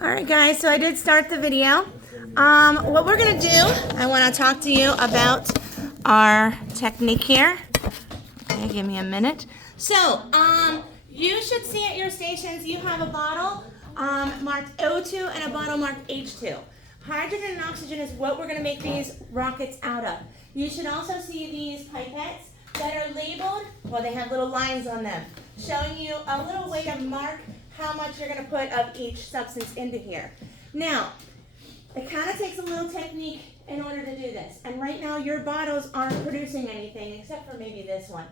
Alright guys, so I did start the video. What we're going to do, I want to talk to you about our technique here. Okay, give me a minute. So, you should see at your stations you have a bottle marked O2 and a bottle marked H2. Hydrogen and oxygen is what we're going to make these rockets out of. You should also see these pipettes that are labeled, well, they have little lines on them, showing you a little way to mark how much you're going to put of each substance into here. Now, it kind of takes a little technique in order to do this. And right now, your bottles aren't producing anything, except for maybe this one.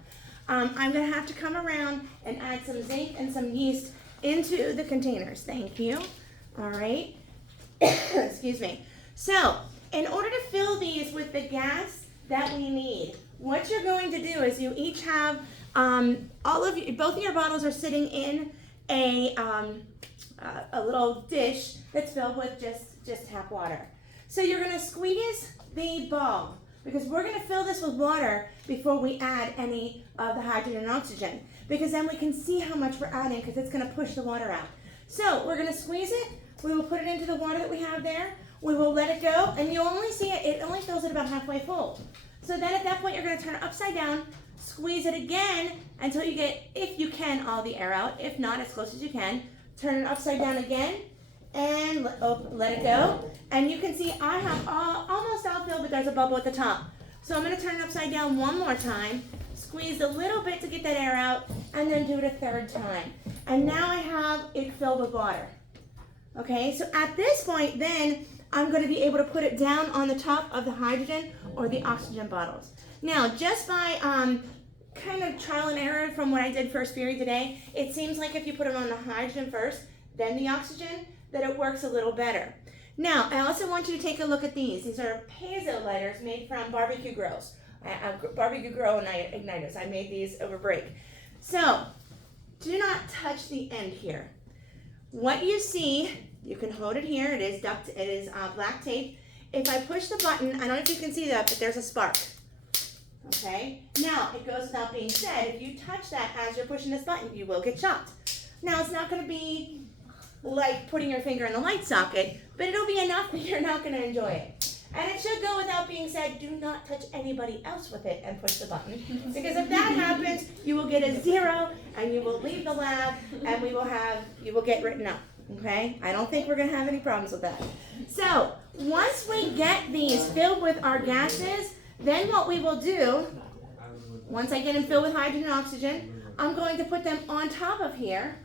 I'm going to have to come around and add some zinc and some yeast into the containers. Thank you. All right. Excuse me. So, in order to fill these with the gas that we need, what you're going to do is you each have, both of your bottles are sitting in a little dish that's filled with just tap water. So you're going to squeeze the bulb, because we're going to fill this with water before we add any of the hydrogen and oxygen, because then we can see how much we're adding, because it's going to push the water out. So we're going to squeeze it. We will put it into the water that we have there. We will let it go, and you'll only see it only fills it about halfway full. So then at that point, you're going to turn it upside down, squeeze it again until you get, if you can, all the air out. If not, as close as you can. Turn it upside down again, and let it go. And you can see I have almost all filled, but there's a bubble at the top. So I'm going to turn it upside down one more time, squeeze a little bit to get that air out, and then do it a third time. And now I have it filled with water. Okay, so at this point, then, I'm going to be able to put it down on the top of the hydrogen or the oxygen bottles. Now, just by kind of trial and error from what I did first period today, it seems like if you put it on the hydrogen first, then the oxygen, that it works a little better. Now, I also want you to take a look at these. These are piezo lighters made from barbecue grills. Barbecue grill igniters. I made these over break. So, do not touch the end here. What you see, you can hold it here. It is black tape. If I push the button, I don't know if you can see that, but there's a spark. Okay? Now, it goes without being said, if you touch that as you're pushing this button, you will get shocked. Now, it's not going to be like putting your finger in the light socket, but it'll be enough that you're not going to enjoy it. And it should go without being said, do not touch anybody else with it and push the button. Because if that happens, you will get a 0 and you will leave the lab and you will get written up. Okay? I don't think we're going to have any problems with that. So, once we get these filled with our gases, then what we will do, once I get them filled with hydrogen and oxygen, I'm going to put them on top of here.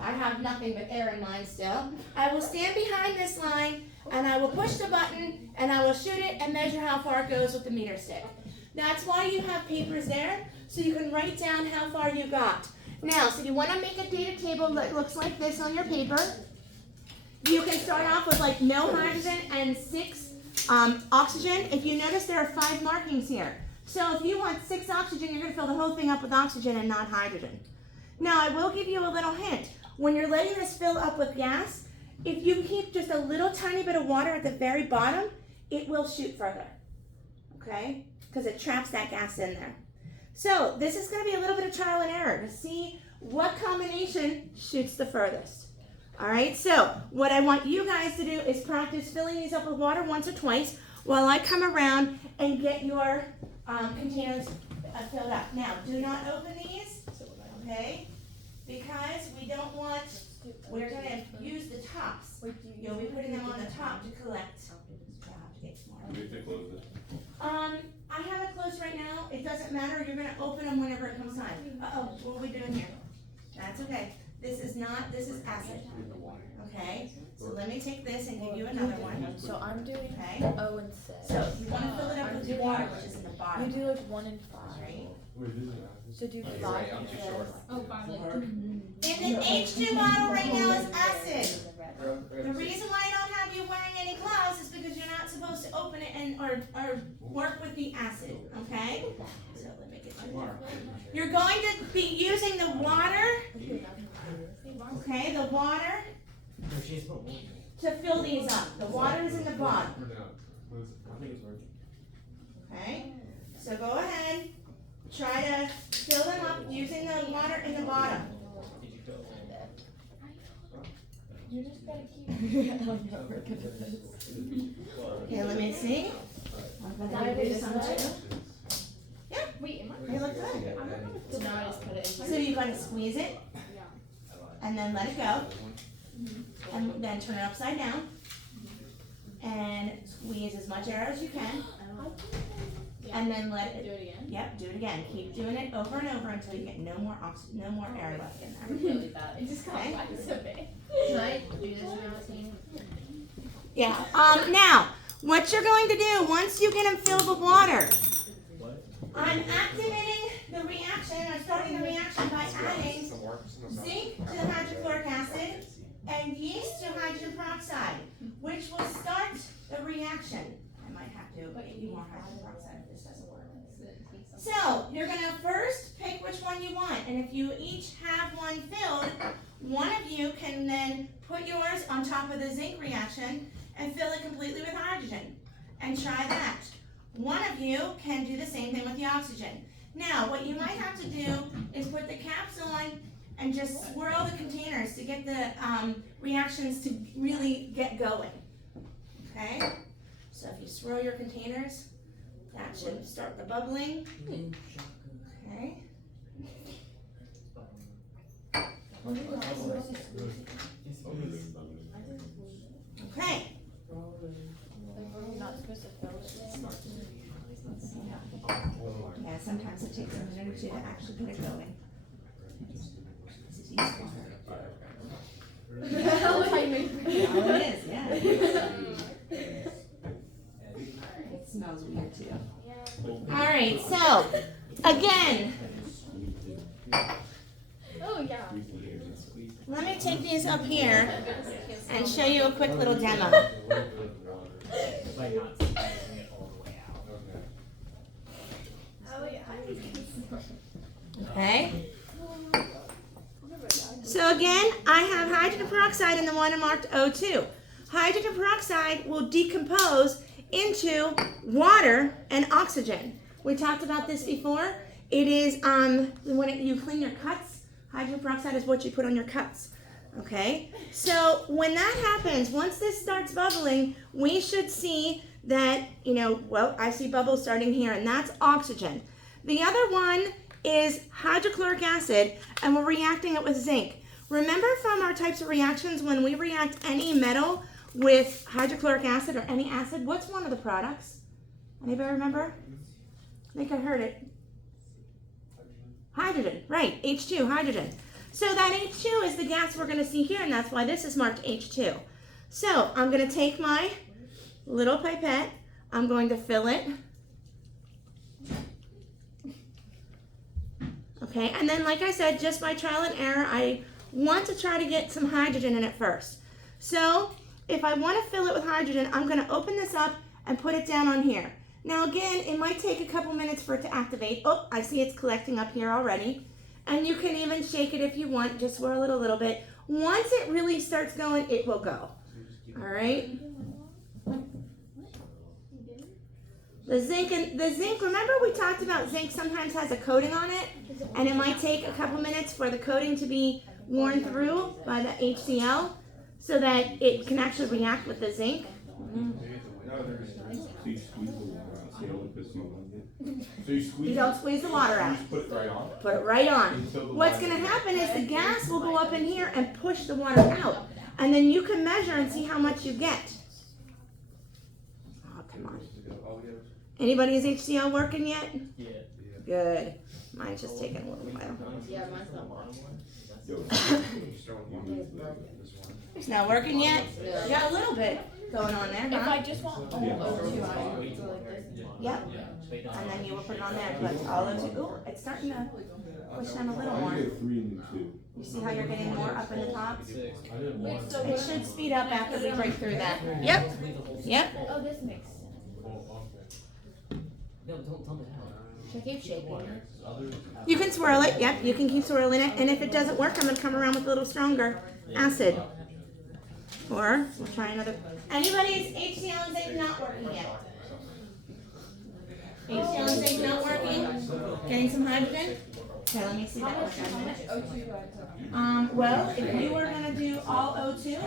I have nothing but air in mine still. I will stand behind this line and I will push the button and I will shoot it and measure how far it goes with the meter stick. That's why you have papers there, so you can write down how far you got. Now, so you want to make a data table that looks like this on your paper. You can start off with like no hydrogen and 6 oxygen. If you notice, there are 5 markings here. So if you want 6 oxygen, you're going to fill the whole thing up with oxygen and not hydrogen. Now, I will give you a little hint. When you're letting this fill up with gas, if you keep just a little tiny bit of water at the very bottom, it will shoot further, okay? Because it traps that gas in there. So this is going to be a little bit of trial and error to see what combination shoots the furthest. All right, so what I want you guys to do is practice filling these up with water once or twice while I come around and get your containers filled up. Now, do not open these, okay? Because we're going to use the tops. You'll be putting them on the top to collect. I have it closed right now. It doesn't matter. You're going to open them whenever it comes time. Uh-oh, what are we doing here? That's okay. This is acid. Okay? So let me take this and give you another one. So I'm doing O and 6. So you want to fill it up with water, which is in the bottom. You do like 1 and 5. Right? So do 5 and 6. And the H2 bottle right now is acid. The reason why I don't have you wearing any gloves is because you're not supposed to open it or work with the acid, okay? So let me get you more. You're going to be using the water, okay, the water to fill these up. The water is in the bottom. Okay? So go ahead, try to fill them up using the water in the bottom. You just gotta keep. I know, we're good at this. Okay, let me see. I'm gonna do some too. Yeah, Wait, am they look good. So now I just put it in. So you're gonna squeeze it Yeah. and then let it go. And then turn it upside down. And squeeze as much air as you can. And then let it, Do it again. yep, do it again. Keep doing it over and over until you get no more air left in there. Really bad. It just got Okay. wet so big. Can I do this routine? Yeah. Now, what you're going to do once you get them filled with water, I'm activating the reaction. I'm starting the reaction by adding zinc to the hydrochloric acid and yeast to hydrogen peroxide, which will start the reaction. I might have to give you more hydrogen peroxide if this doesn't work. So, you're going to first pick which one you want, and if you each have one filled, one of you can then put yours on top of the zinc reaction and fill it completely with hydrogen, and try that. One of you can do the same thing with the oxygen. Now, what you might have to do is put the caps on and just swirl the containers to get the reactions to really get going, okay? So if you swirl your containers, that should start the bubbling. Okay. Okay. We're not supposed to fill it. Yeah, sometimes it takes a minute or two to actually get it going. This is yeast water. Oh, it is, yeah. It smells weird too. Alright, so, again, Oh, yeah. let me take these up here and show you a quick little demo. By not squeezing it all the way out. Oh, yeah. Okay? So again, I have hydrogen peroxide in the one marked O2. Hydrogen peroxide will decompose into water and oxygen. We talked about this before. It is when you clean your cuts, hydrogen peroxide is what you put on your cuts. Okay? So when that happens, once this starts bubbling, we should see that, well, I see bubbles starting here, and that's oxygen. The other one is hydrochloric acid, and we're reacting it with zinc. Remember from our types of reactions, when we react any metal with hydrochloric acid or any acid, what's one of the products? Anybody remember? I think I heard it. Hydrogen, right, H2, hydrogen. So that H2 is the gas we're going to see here, and that's why this is marked H2. So I'm going to take my little pipette, I'm going to fill it. Okay, and then like I said, just by trial and error, I want to try to get some hydrogen in it first. So if I want to fill it with hydrogen, I'm going to open this up and put it down on here. Now again, it might take a couple minutes for it to activate. Oh, I see it's collecting up here already. And you can even shake it if you want, just swirl it a little bit. Once it really starts going, it will go. All right? The zinc, remember we talked about zinc sometimes has a coating on it, and it might take a couple minutes for the coating to be worn through by the HCl so that it can actually react with the zinc. You don't squeeze the water out. Put it right on. Put it right on. What's going to happen is the gas will go up in here and push the water out. And then you can measure and see how much you get. Oh, come on. Anybody's HCl working yet? Yeah. Good. Mine's just taking a little while. Yeah, mine's not working. It's not working yet? You got a little bit going on there, If huh? I just want all O2, I would go like this. Yep. And then you will put it on there, but all of it, ooh, it's starting to push down a little more. You see how you're getting more up in the top? Wait, so It should speed up after we break through that. Yep. Yep. Oh, this makes sense. No, don't tell me how. Should I keep shaking it? You can swirl it, yep, you can keep swirling it, and if it doesn't work, I'm gonna come around with a little stronger acid. Or, we'll try another. Anybody's HCl and zinc not working yet? HCl and zinc not working? Getting some hydrogen? Here, let me see How that. much O2 do I put? Well, if you were gonna do all O2,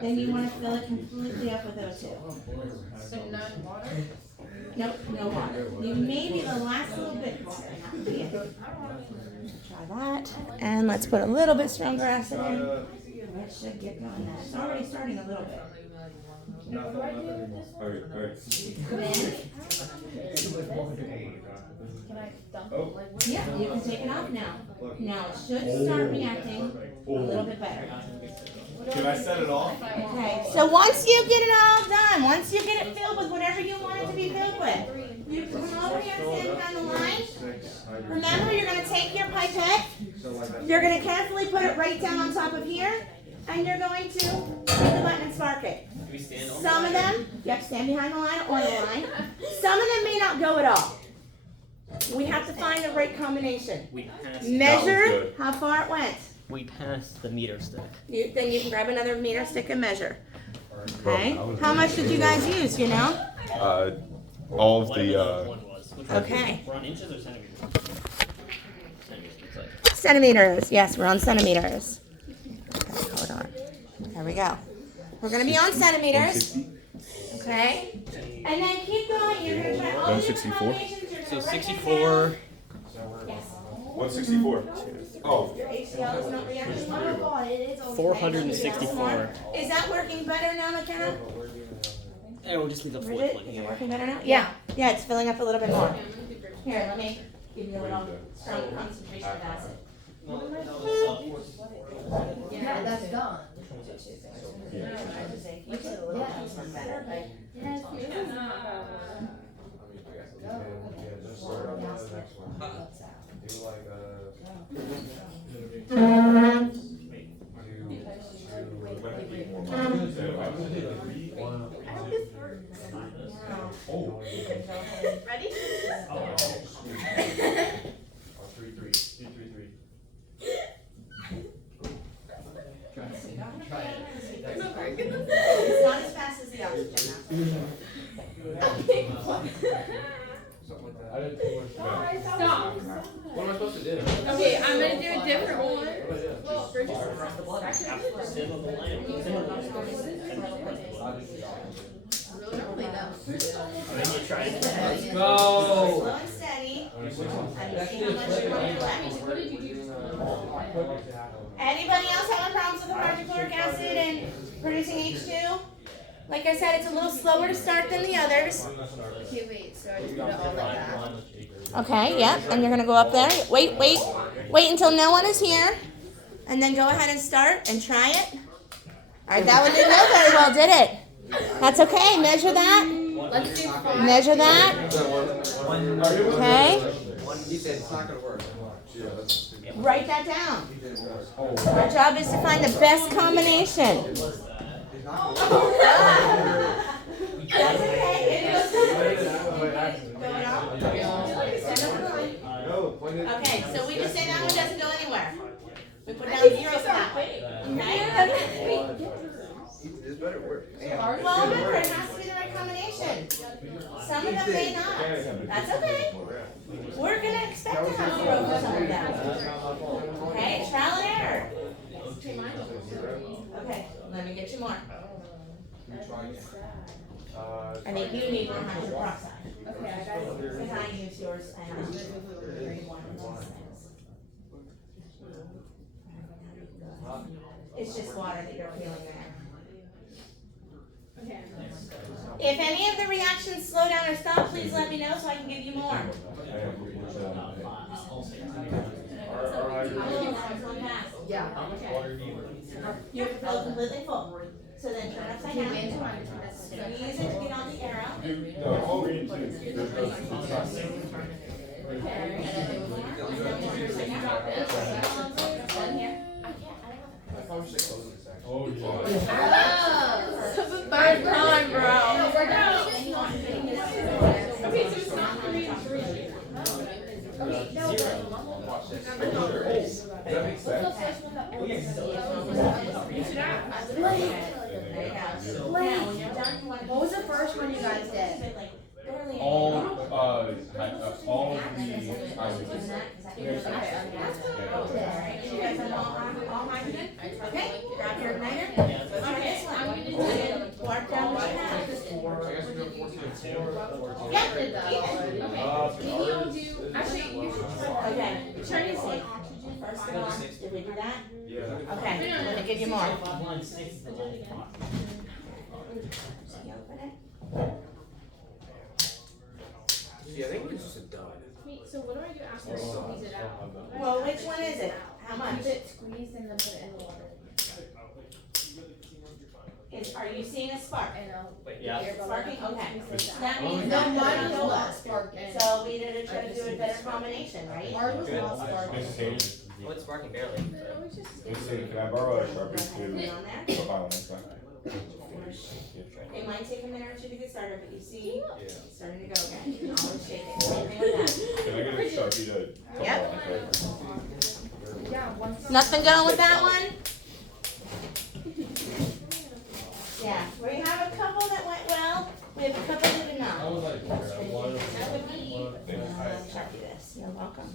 then you wanna fill it completely up with O2. So none water? Nope, no water. You maybe the last little bit water, and that would be it. Try that. And let's put a little bit stronger acid in. It should get going now. It's already starting a little bit. What do I do with this one? Can I dump it? Like, what? Yeah, you can take it off now. Now it should start reacting a little bit better. Can I set it off? Okay, so once you get it all done, once you get it filled with whatever you want it to be filled with, you come over here and stand behind the line. Remember, you're gonna take your pipette, you're gonna carefully put it right down on top of here, and you're going to hit the button and spark it. Do we stand on? Some of them, yep, stand behind the line or the line. Some of them may not go at all. We have to find the right combination. We passed. Measure good. how far it went. We passed the meter stick. Then you can grab another meter stick and measure. Okay? How much did you guys use, you know? All of One the, was. Okay. We're on inches or centimeters? Centimeters, looks like. Centimeters. Yes, we're on centimeters. Okay, hold on. There we go. We're going to be on centimeters. Okay? And then keep going. You're going to try all the different 164? combinations. You're So gonna write them 64. down. Yes. 164. Oh, Your HCl is not reacting well. 464. Is that working better now, McKenna? Yeah, we'll just leave the fourth Bridget, one is it here. working better now? Yeah. Yeah, it's filling up a little bit more. Here, let me give you a little strong concentration of acid. Yeah, that's done. You did a little one better, but Ready? it's not as fast as the oxygen. Stop. What am I supposed to do? Okay, I'm gonna do a different one. Sim of the lamp. Sim of the lamp. Normally no. Then you try it. Slow Go! and steady. And see how much you want to left. What did you do? Anybody else having problems with hydrochloric acid and producing H2? Like I said, it's a little slower to start than the others. Okay, wait, so I just put it all like that. Okay, yep, and you're gonna go up there. Wait until no one is here. And then go ahead and start and try it. Alright, that one didn't go very well, did it? That's okay, measure that. Let's do 5. Measure that. Okay, He said it's not gonna work. write that down. Our job is to find the best combination. That's okay. It goes going on. Stand over the line. Okay, so we just say that one doesn't go anywhere. We put down 0 for that one. Okay? This better work. Well, remember, it has to be the right combination. Some of them may not. That's okay. We're gonna expect to have 0 for some of them. Okay, trial and error. Okay, let me get you more. I think you need more hydrogen peroxide. Okay, I got it. Because I use yours and I'm doing one of those things. It's just water that you're feeling there. Okay. If any of the reactions slow down or stop, please let me know so I can give you more. Yeah. You have to fill it completely full. So then turn it upside down. Okay, into mine. Squeeze it to get on the arrow. Oh, yeah. Oh, this is the third time, bro. Okay, so it's not 3 and 3. Okay, no. That makes sense. What was the first one you guys did? all of the hydrogen. Alright, you guys have all hydrogen? Okay, grab your igniter. Let's try this one. Mark down what you have. Okay. Chinese oxygen first of all. Did we do that? Yeah. Okay, let me give you more. 1/6 the whole pot. You open it? Yeah, I think it's just a dud. So what do I do after I squeeze it out? Well, which one is it? How much? Keep it squeezed and then put it in the water. Are you seeing a spark? And I'll. Yeah. It's sparking? Okay. Squeeze it That out. means No, that mine one was will not sparking. So we need to try to do a better combination, right? Ours was not sparking. Oh, it's sparking barely. Can I borrow a Sharpie Put it to on there. put my next time? It might take a minute or two to get started, but you see, Yeah. it's starting to go again. Always shake it. Same thing with Can I get a Sharpie to? Yep. Yeah, once. that. Nothing going with that one? Yeah, we have a couple that went well, we have a couple that did not. That would be, Sharpie this, you're welcome.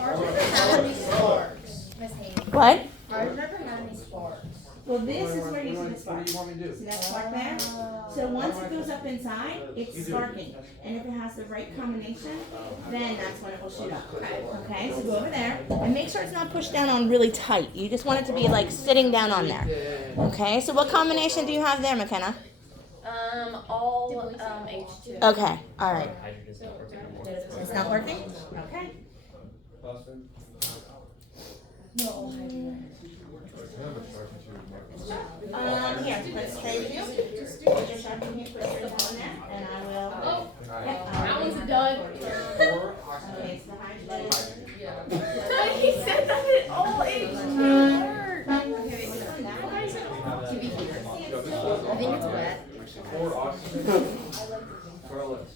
Ours never had any sparks, Miss Haynes. What? Ours never had any sparks. Well, this is where you see the What spark. do you want me to do? See that spark there? So once it goes up inside, it's sparking. And if it has the right combination, then that's when it will shoot up. Okay, so go over there and make sure it's not pushed down on really tight. You just want it to be like sitting down on there. Okay, so what combination do you have there, McKenna? All, H2. Okay, all right. Hydrogen's not working anymore. It's not working? Okay. Here, let's trade with you. Put your Sharpie here, put it right down there, and I will. Oh, Yep, that one's a dud. Okay, so the hydrogen. He said that it all H2 worked. To be here. I think it's wet.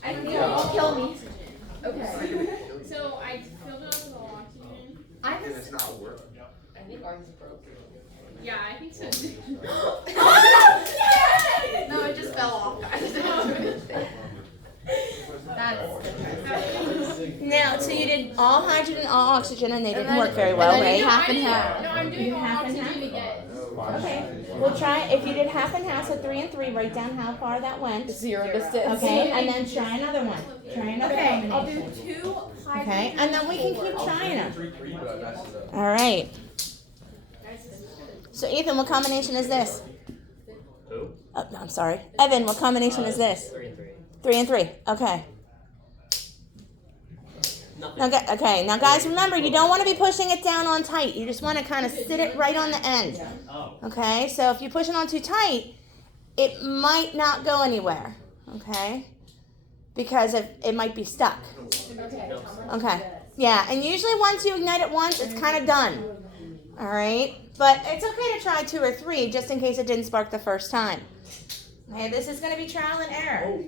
I think it'll kill me. Okay. So I filled it up with all oxygen. I And was. it's not working. I think ours is broken. Yeah, I think so. No, it just fell off, guys. That's Now, so you did all hydrogen, all oxygen, and they didn't then- work very and well, then right? you half and I half. didn't- No, I'm doing You all half and oxygen half? again. Okay, we'll try, if you did half and half, so 3 and 3, write down how far that went. 0 distance. Okay, and then try another one. Try another Okay, I'll combination. do 2 hydrogen. Okay, and then we can keep trying them. 3-3, but I messed it up. All right. So Ethan, what combination is this? Who? Oh, no, I'm sorry. Evan, what combination is this? 3 and 3. 3 and 3. Okay. Nothing. Now, okay. Now, guys, remember you don't want to be pushing it down on tight. You just want to kind of sit it right on the end. Oh. Okay. So if you push it on too tight, it might not go anywhere. Okay. Because it might be stuck. Okay. Okay. Yeah. And usually once you ignite it once, it's kind of done. All right. But it's okay to try 2 or 3 just in case it didn't spark the first time. Okay. This is going to be trial and error.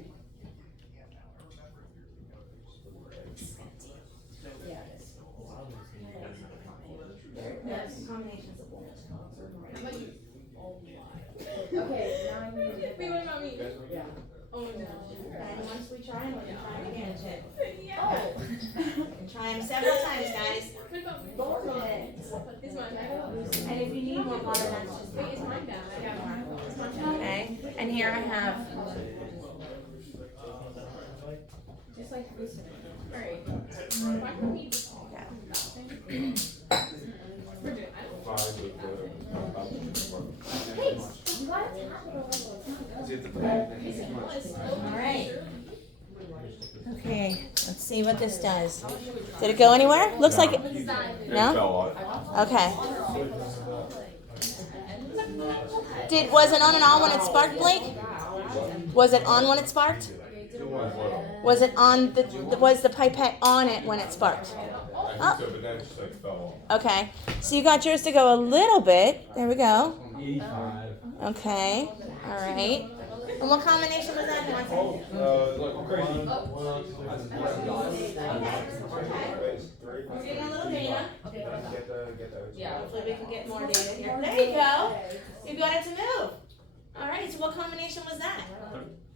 Okay, now I need to. Wait, what about me? Yeah. Oh no. And once we try them, we can try them again too. Yeah. Try them several times, guys. What about me? Okay. Is mine bad? And if you need more water, that's just Wait, is mine bad? I got mine. Is mine bad? okay. And here I have. Just like loosen it. Alright. Why can't we? We're good. I don't Hey, you gotta tap it over. It's not good. All right. Okay. Let's see what this does. Did it go anywhere? Looks like it. It No? fell off. Okay. Was it on and on when it sparked, Blake? Was it on when it sparked? Was it on was the pipette on it when it sparked? I think so, but then it just like fell off. Okay. So you got yours to go a little bit. There we go. 85. Okay. All right. And what combination was that, Johnson? Crazy. We're getting a little data. Get the. Hopefully we can get more data here. There you go. You got it to move. All right. So what combination was that?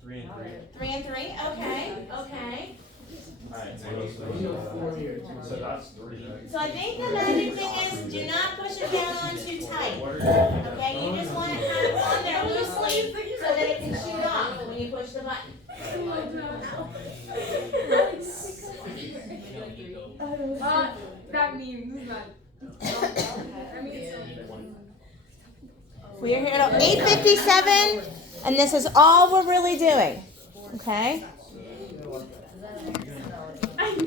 3 and 3. 3 and 3. Okay. Okay. Alright, So that's 3. So I think the magic thing is do not push it down on too tight. Okay, you just want it kind of on there loosely so that it can shoot off when you push the button. That means that. We are here till 8:57, and this is all we're really doing. Okay? I know.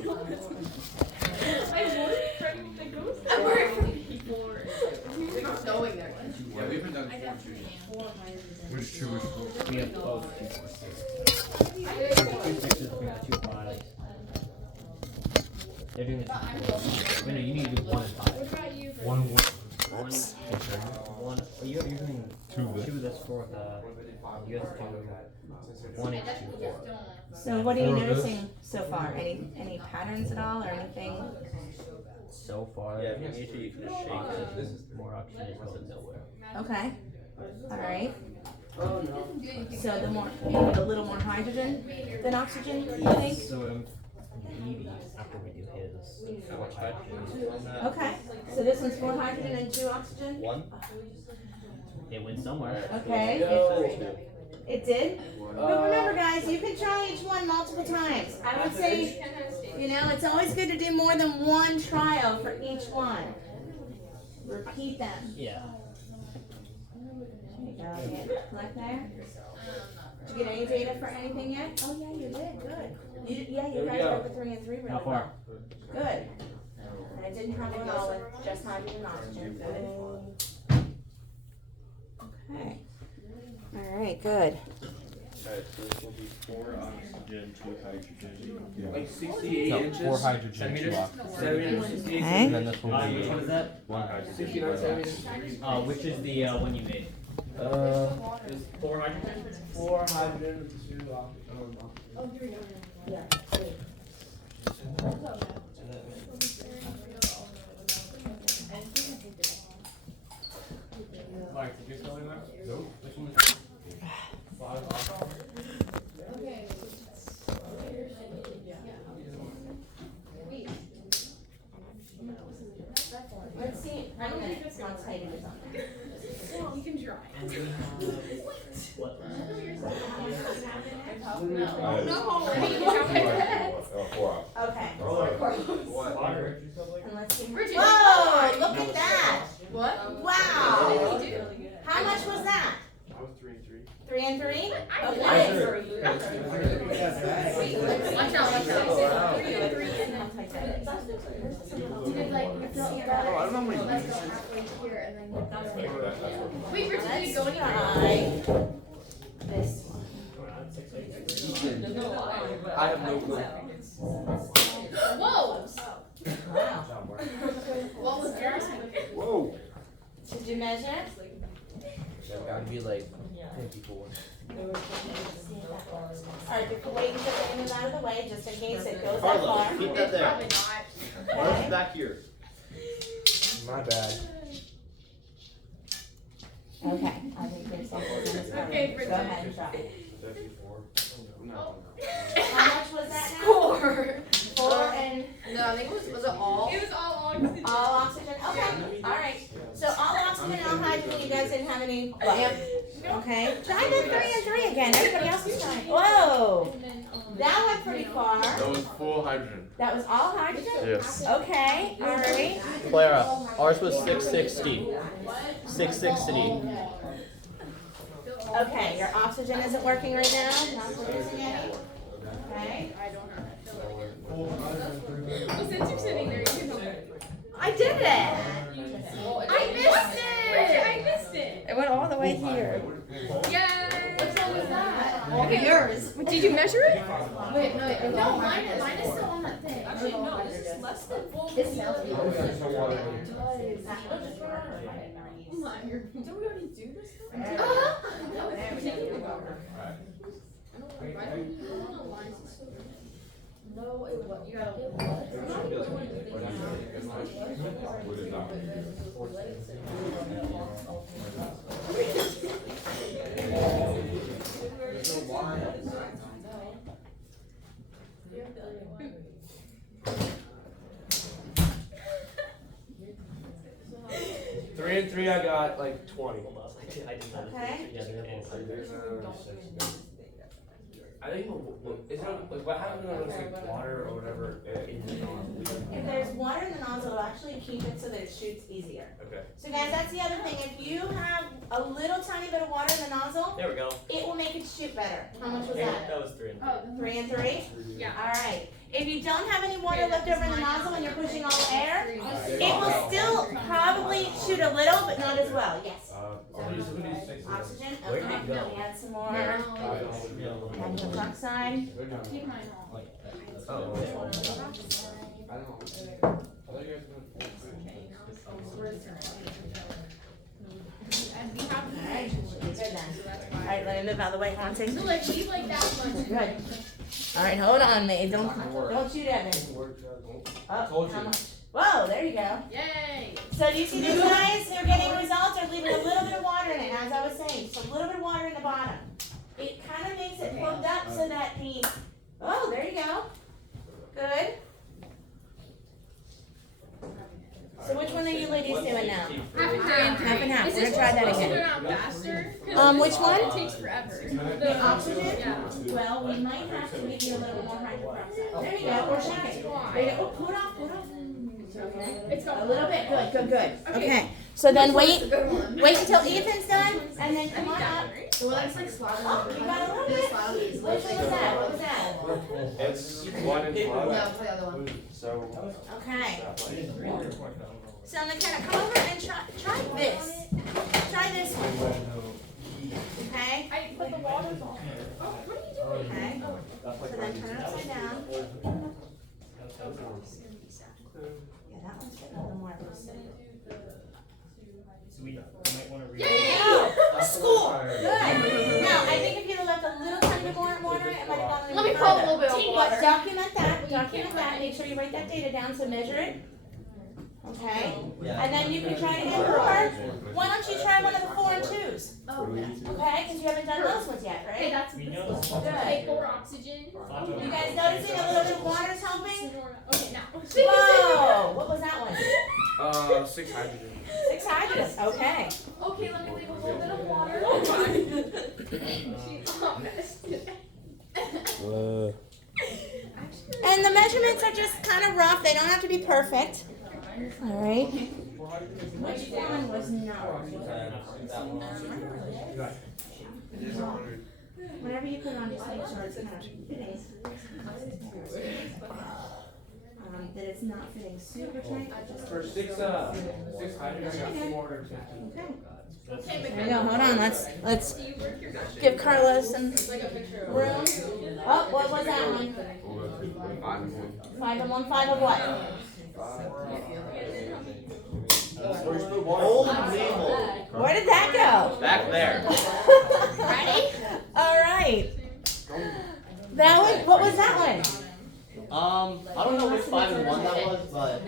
I work from the ghost. I work from before. We're not going there. Yeah, we haven't done 4 Which 2 is 4? we have both 2, 4, 6. 2 6s, we got 2 5s. They're doing the 2 4s. Wait, no, you need to do 1 and 5. One. One. You're doing 2 that's for the. You have to do 1 and 2 4. So what are you noticing so far? Any patterns at all or anything? So far, Yeah, if you need to, you can just shake it. this is more oxygen is going nowhere. Okay. All right. So a little more hydrogen than oxygen, you think? So maybe after we do his, How much hydrogen is on that? Okay. So this one's 4 hydrogen and 2 oxygen? 1? it went somewhere. Okay. It did? But remember guys, you can try each one multiple times. I would say, it's always good to do more than one trial for each one. Repeat them. Yeah. There you go. Like there. Did you get any data for anything yet? Oh yeah, you did. Good. You guys got the 3 and 3 really How well. far? Good. And I didn't have it all with just hydrogen and oxygen. Good. Okay. All right. Good. Alright, so this will be 4 oxygen, 2 hydrogen. Like 68 inches. 4 hydrogen, 2 Centimeters? oxygen. 68 Okay. And then this will Which be one is that? 1 hydrogen. 69 centimeters. Which is the one you made? Is 4 hydrogen? 4 hydrogen, 2 oxygen. Mike, did you fill in there? Nope. Which one? 5 oxygen. Let's see. I don't know how tight it is on there. You can try. What? No. 4 Okay. Water. And let's see. Bridget. Whoa! Look at that. What? Wow. How much was that? That was 3 and 3. 3 and 3? Okay. Watch out, watch out. I don't know how many Wait, Bridget, did it go anywhere? Try this one. I have no clue. Whoa! Wow. What was yours? Whoa. Did you measure? That gotta be like 54. Alright, before waiting for the move out of the way, just in case it goes that Carlo, far. keep that there. Probably not. What's back here? My bad. Okay, I think there's something in this one. Okay, Go Bridget. ahead and try. 54. No. How much was that now? 4. 4 and No, I think was it all? It was all oxygen. all oxygen? Okay, alright. So all oxygen and all hydrogen, you guys didn't have any luck. Okay, try the 3 and 3 again. Everybody else is trying. Whoa! That went pretty far. That was full hydrogen. That was all hydrogen? Yes. Okay, alright. Clara, ours was 660. 660. Okay, your oxygen isn't working right now? Not producing any? Okay. Well, since you're sitting there, you can help it. I did it! I missed it! I missed it! It went all the way here. Yay! Which one was that? Okay, yours. Did you measure it? Wait, no, mine is still on that thing. Actually, no, this is less than full. It smells good. Did we already do this? No, it was. Would it not? Yeah. I got like 20. I did not. Okay. Yeah, they're both- I think is it like what happens when there's like water or whatever in the nozzle? If there's water in the nozzle, it'll actually keep it so that it shoots easier. Okay. So guys, that's the other thing. If you have a little tiny bit of water in the nozzle, There we go. it will make it shoot better. How much was that? That was 3. Oh, 3 and 3? yeah. Alright. If you don't have any water left over in the nozzle and you're pushing all air, it will still probably shoot a little, but not as well. Yes. Oxygen? Okay. Let me add some more. Hydrogen peroxide. Keep mine on. And we have the Alright, relationship, good then. so that's why. Alright, let me move out of the way, haunting. So like leave like that much. Good. Alright, hold on, May. Don't shoot at me. Oh, Told how you. much? Whoa, there you go. Yay! So do you see these guys? They're getting results. They're leaving a little bit of water in it, as I was saying. Just a little bit of water in the bottom. It kind of makes it plugged up so that the, oh, there you go. Good. So which one are you ladies doing now? Half and half. Half and half. Is We're this gonna try that supposed to again. go down faster? 'Cause Which one? It takes forever. The oxygen? Yeah. Well, we might have to give you a little more hydroperoxide. There you go. Or check it. There you go. Oh, pull it off, pull it off. Okay. It's got A little bit. Good, good, good. Okay. So then wait until Ethan's done, and then come on up. Well, that's like slotted. Oh, you got a little bit. Which one was that? What was that? It's 1 and 5. No, play the other one. So Okay. So McKenna, come over and try this. Try this one. Okay. I put the waters on. Oh, what are you doing? Okay. So then turn it upside down. Yeah, that one's getting a little more acidic. So we might want to read. Oh, school. Good. Now, I think if you'd have left a little tiny bit more water, it might have gone a Let me little pour a further. little bit of But water. document that, make sure you write that data down, so measure it. Okay, and then you can try it again, or why don't you try one of the 4 and 2s? Oh, okay. Okay, because you haven't done those ones yet, Okay, right? that's We this know. is okay, pour oxygen. You guys noticing a little bit of water's helping? Okay, now. Whoa, what was that one? 6 hydrogen. 6 hydrogens, okay. Okay, let me leave a little bit of water. She's not messed. And the measurements are just kind of rough, they don't have to be perfect. All right. Which one was not? Whenever you put it on, just make sure it's kind of fitting. That it's not fitting super tight. For 6 hydrogen, I got 450. Okay. Okay, There we go, hold on, let's give Carlos some room. Oh, what was that one? 5 and 1, 5 of what? Holy navel. Where did that go? Back there. Ready? All right. That one, what was that one? I don't know which 5 and 1 that was, but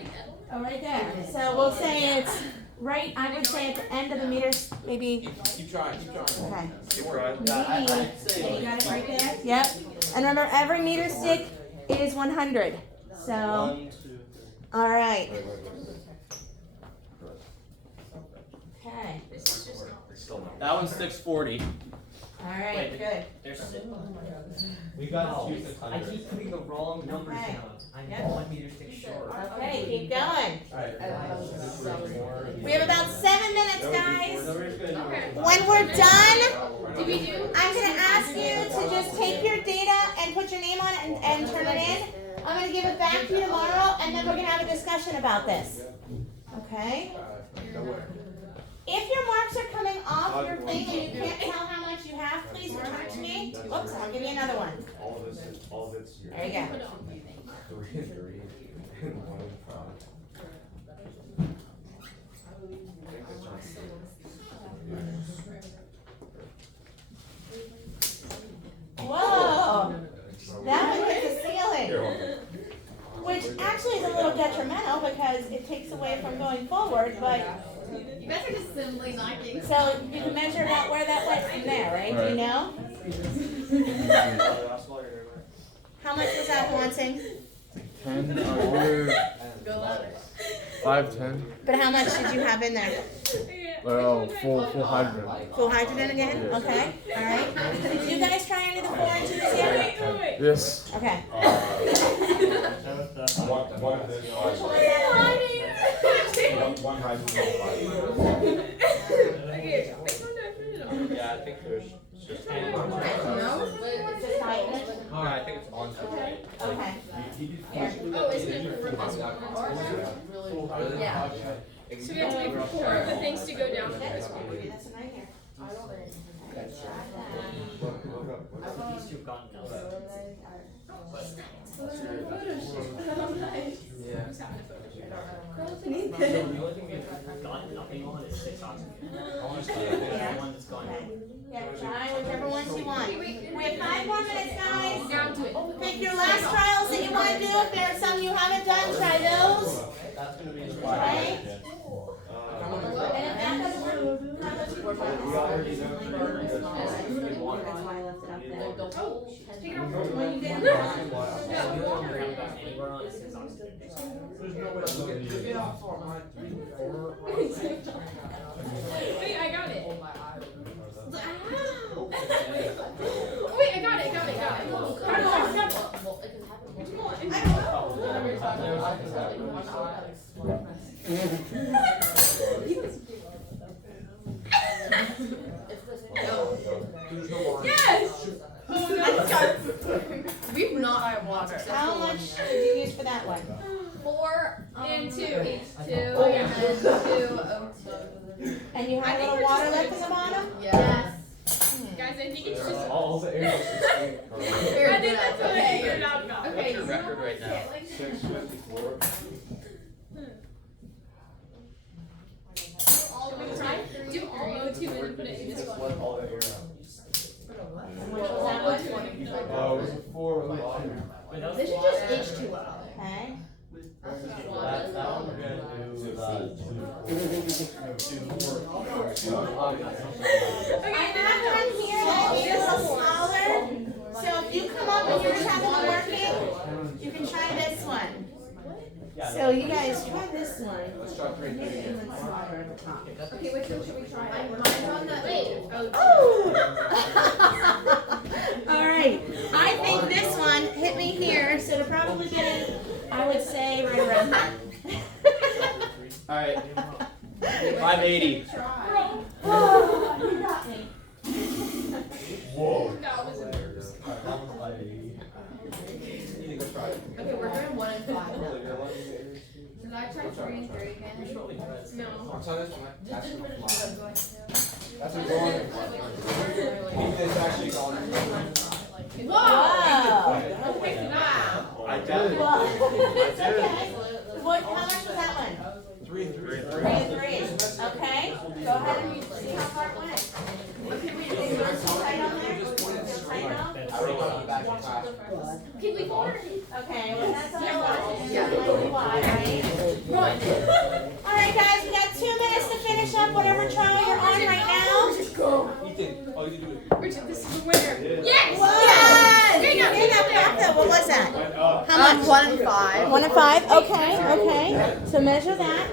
Oh, right there. So we'll say it's right, I would say at the end of the meters, maybe, Keep trying, keep trying. okay. Keep trying. Maybe, I'd say okay, you like got it right there? Yep. And remember, every meter stick is 100. So, 1, 2. all right. Okay. That one's 640. All right, good. There's We got two 600. I keep putting the wrong numbers Okay. down. I'm Yep. 1 meter stick short. Okay, keep going. Alright. We have about 7 minutes, guys. Okay. When we're done, Did we do? I'm gonna ask you to just take your data and put your name on it and turn it in. I'm gonna give it back to you tomorrow, and then we're gonna have a discussion about this. Okay? If your marks are coming off your thing and you can't tell how much you have, please return to me. Whoops, I'll give you another one. All of it's here. There you go. 3 and 3. And 1 and 5. Whoa! That one hit the ceiling. Which actually is a little detrimental because it takes away from going forward, but, You guys are just simply knocking. so you can measure about where that went from there, right? Do you know? How much was that wanting? 10, we're Go louder. 5, 10. But how much did you have in there? Yeah. Full hydrogen. Full hydrogen again? Okay. All right. Did you guys try any of the 4 inches yet? Yes. Okay. Yeah, I think there's just. No? It's just hydrogen? No, I think it's on. Okay. Oh, isn't it for this one? Yeah. So we have to wait for 4 of the things to go down for This this one. one right here. These two gotten else. The only thing we've gotten nothing on is 6 oxygen. I want to see the one that's gone. Okay. Yeah, try whichever ones you want. We have 5 more minutes, guys. Down to it. Pick your last trials that you want to do. If there are some you haven't done, try those. That's gonna be the Okay? And if that doesn't work, how about you try this? That's why I left it up there. Oh, take it off. When you get No. We haven't gotten anywhere on is 6 oxygen. Wait, I got it. Ow. Wait, I got it. Got it. Yes. We've not had water. How much did you use for that one? 4 And 2. H2 and then 2 O2. And you have a little water left in the bottom? Yes. Guys, I think it's just. All the air. I think that's what I figured out about. What's Okay. your record right now? 654. Do all O2 and put it in this one. All the air out. Which was that one? It was a 4 with like 2. Wait, that was This is just H2O. Okay. That one we're gonna do, I have one here that is a little smaller. So if you come up and yours hasn't been working, you can try this one. So you guys try this one. Let's try 3 and 3 Maybe again. it's smaller at the top. Okay, which one should we try? Mine's on the Oh! All right. I think this one hit me here, so to probably get it, I would say right around there. Alright. 580. Oh, you got me. Whoa. That was embarrassing. Okay, we're doing 1 and 5 now. Did I try 3 and 3 again? No. I'll try this one. That's Just gonna for fly. the go ahead. That's a going. This actually going. Whoa! Wow. I did. Well, it's okay. What, how much was that one? 3 and 3. 3 and 3. Okay. Go ahead and see how far it went. Okay, wait, is yours still tight on there? Tight now? I already got it back in class. Can we go? Okay, well, that's a lot. Yeah. Right? Run. All right, guys, we got 2 minutes to finish up whatever trial you're on right now. Ethan, all you do is. Richard, this is the winner. Yes. Whoa! There you go. There you go, Martha. What was that? Went up. How much? 1 and 5. 1 and 5. Okay. So measure that.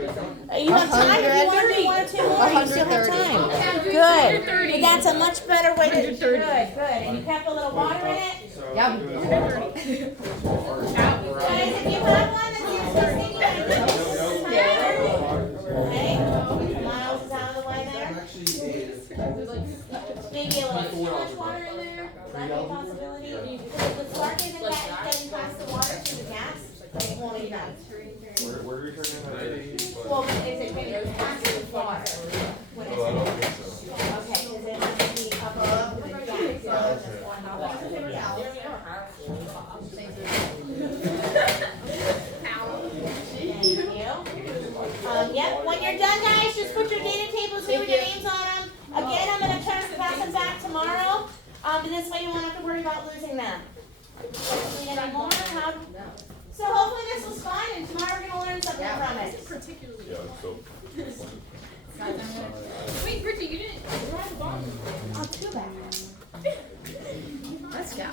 You have time if you want to do 1 or 2 more. You still have time. Good. But that's a much better way to do it. Good. And you kept a little water in it. Yeah. Guys, if you have one that's used to okay. Miles is out of the way there. Maybe a little too much water in there. Would that be a possibility? Because the spark isn't getting past the water to the gas, it won't even. Where do we turn in? Well, is it getting past the water? When it's okay, because it has to be up above the gas. Thank you. Yep, when you're done, guys, just put your data tables here with your names on them. Again, I'm going to pass them back tomorrow. And this way you won't have to worry about losing them. Need any more? So hopefully this was fun, and tomorrow we're going to learn something from it. Particularly. Yeah, so. Wait, Richard, you didn't grab the bottom. Oh, too bad. Let's go.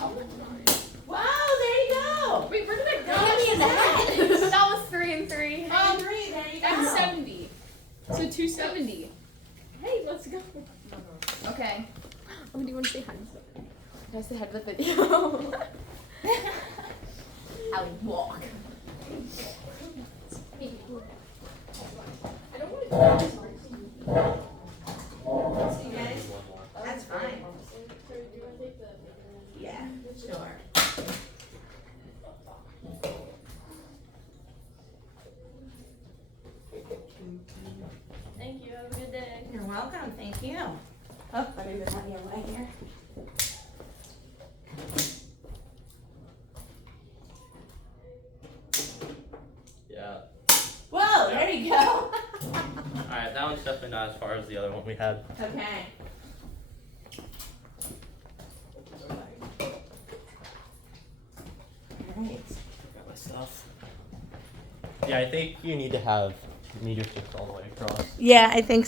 Wow, there you go. Wait, where did I go? Hit me in the head. That was 3 and 3. Oh, 3, there you go. That's 70. So 270. Okay. Oh, do you want to say hi? Can I say hi to the video? I walk. You guys? That's fine. Yeah, sure. Thank you. Have a good day. You're welcome. Thank you. Oh, I didn't have you away here. Yeah. Whoa, there you go. Alright, that one's definitely not as far as the other one we had. Okay. All right. Got my stuff. Yeah, I think you need to have meter sticks all the way across. Yeah, I think